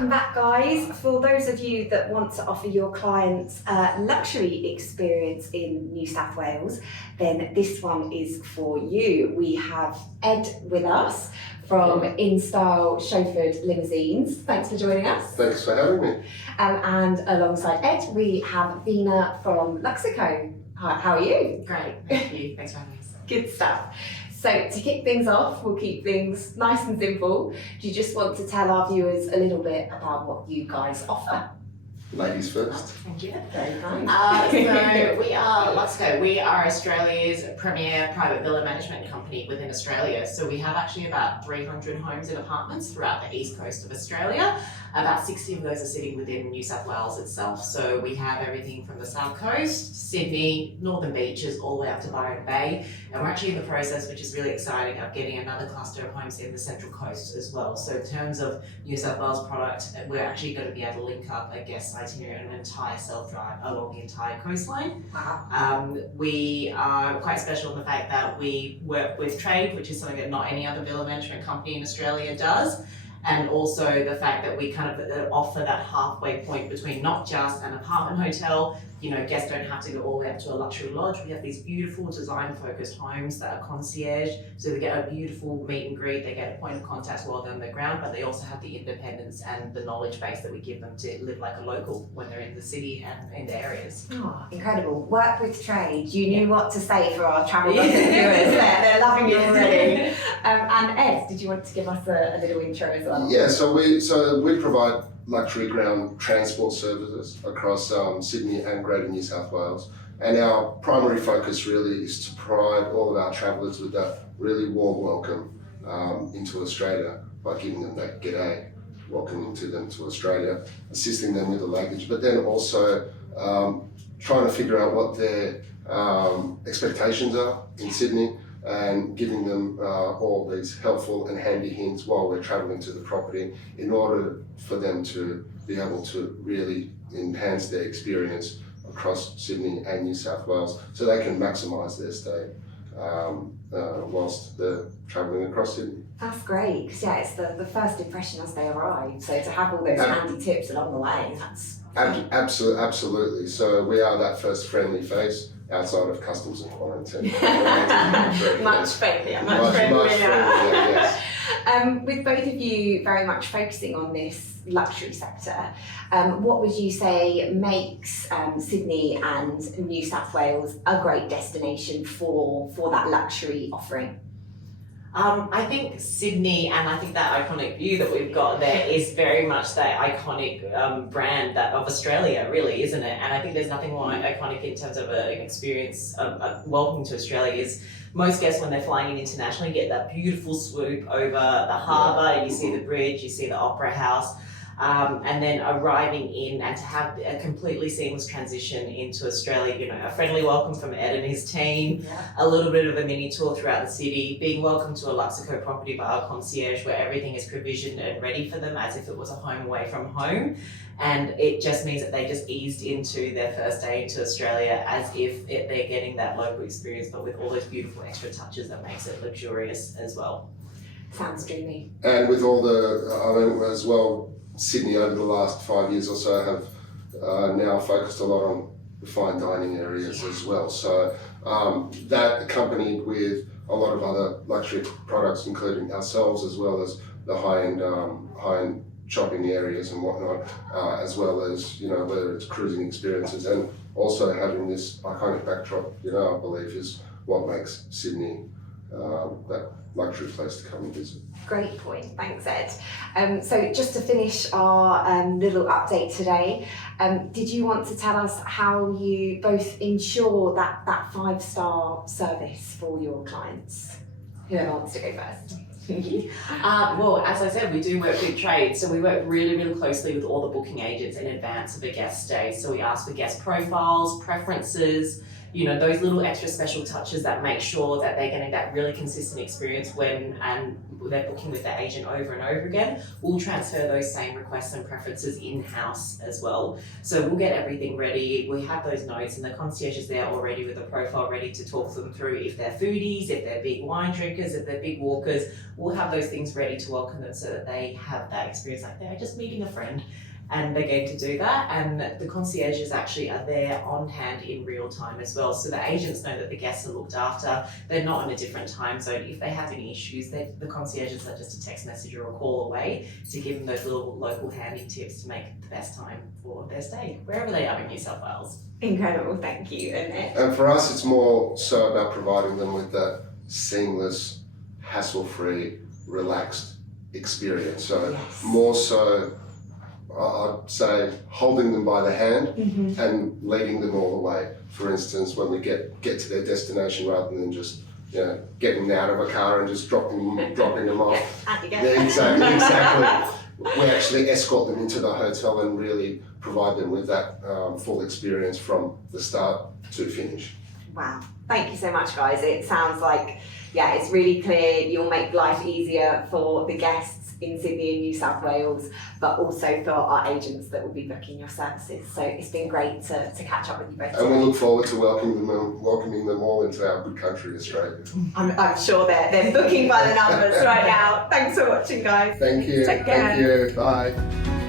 welcome back, guys. For those of you that want to offer your clients a luxury experience in New South Wales, then this one is for you. We have Ed with us from InStyle Chauffeured Limousines. Thanks for joining us. Thanks for having me. And alongside Ed, we have Vina from Luxico. Hi, how are you? Great, thank you. Thanks for having us. Good stuff. So to kick things off, we'll keep things nice and simple. Do you just want to tell our viewers a little bit about what you guys offer? Ladies first. Thank you. Very kind. So we are Luxico. We are Australia's premier private villa management company within Australia. So we have actually about 300 homes and apartments throughout the east coast of Australia. About 60 of those are sitting within New South Wales itself. So we have everything from the south coast, Sydney, northern beaches, all the way up to Byron Bay. And we're actually in the process, which is really exciting, of getting another cluster of homes in the central coast as well. So in terms of New South Wales product, we're actually going to be able to link up a guest itinerary and an entire self-drive along the entire coastline. Wow. We are quite special in the fact that we work with trade, which is something that not any other villa management company in Australia does. And also the fact that we kind of offer that halfway point between not just an apartment hotel, you know, guests don't have to go all the way up to a luxury lodge. We have these beautiful design-focused homes that are concierge, so they get a beautiful meet and greet, they get a point of contact while they're on the ground, but they also have the independence and the knowledge base that we give them to live like a local when they're in the city and in the areas. Oh, incredible. Work with trade. You knew what to say for our travel viewers there. They're loving you already. And Ed, did you want to give us a little intro as well? Yeah, so we provide luxury ground transport services across Sydney and Greater New South Wales. And our primary focus really is to provide all of our travellers with that really warm welcome into Australia by giving them that g'day, welcoming to them to Australia, assisting them with the luggage, but then also trying to figure out what their expectations are in Sydney and giving them all these helpful and handy hints while we're travelling to the property in order for them to be able to really enhance their experience across Sydney and New South Wales so they can maximise their stay whilst they're travelling across Sydney. That's great, because it's the first impression as they arrive. So to have all those handy tips along the way, that's Absolutely. So we are that first friendly face outside of customs and quarantine. much friendlier. Much friendlier, yes. With both of you very much focusing on this luxury sector, what would you say makes Sydney and New South Wales a great destination for that luxury offering? I think Sydney, and I think that iconic view that we've got there is very much that iconic brand that of Australia, really, isn't it? And I think there's nothing more iconic in terms of an experience of welcoming to Australia is most guests when they're flying in internationally get that beautiful swoop over the harbour, you see the bridge, you see the Opera House. And then arriving in and to have a completely seamless transition into Australia, you know, a friendly welcome from Ed and his team, a little bit of a mini tour throughout the city, being welcomed to a Luxico property by our concierge where everything is provisioned and ready for them as if it was a home away from home. And it just means that they just eased into their first day into Australia as if they're getting that local experience, but with all those beautiful extra touches that makes it luxurious as well. Sounds dreamy. And with all as well, Sydney over the last 5 years or so have now focused a lot on the fine dining areas as well. So that accompanied with a lot of other luxury products, including ourselves, as well as the high-end shopping areas and whatnot, as well as, you know, whether it's cruising experiences and also having this iconic backdrop, you know, I believe is what makes Sydney that luxury place to come and visit. Great point, thanks Ed. So just to finish our little update today, did you want to tell us how you both ensure that 5-star service for your clients? Whoever wants to go first. Well, as I said, we do work with trade, so we work really, really closely with all the booking agents in advance of a guest stay. So we ask for guest profiles, preferences, you know, those little extra special touches that make sure that they're getting that really consistent experience when and they're booking with their agent over and over again, we'll transfer those same requests and preferences in-house as well. So we'll get everything ready, we have those notes and the concierge is there already with a profile ready to talk them through if they're foodies, if they're big wine drinkers, if they're big walkers, we'll have those things ready to welcome them so that they have that experience like they're just meeting a friend and they're getting to do that. And the concierges actually are there on hand in real time as well. So the agents know that the guests are looked after, they're not in a different time zone. If they have any issues, the concierges are just a text message or a call away to give them those little local handy tips to make it the best time for their stay, wherever they are in New South Wales. Incredible, thank you, Annette. And for us, it's more so about providing them with that seamless, hassle-free, relaxed experience. So Yes. more so, I'd say holding them by the hand Mm-hmm. and leading them all the way. For instance, when we get to their destination, rather than just getting them out of a car and just dropping them off. Yeah, and you go. Yeah, exactly. We actually escort them into the hotel and really provide them with that full experience from the start to finish. Wow, thank you so much, guys. It sounds like, yeah, it's really clear you'll make life easier for the guests in Sydney and New South Wales, but also for our agents that will be booking your services. So it's been great to catch up with you both And we today. look forward to welcoming them all into our good country, Australia. I'm sure they're booking by the numbers right now. Thanks for watching, guys. Thank you. Take care. Thank you. Bye.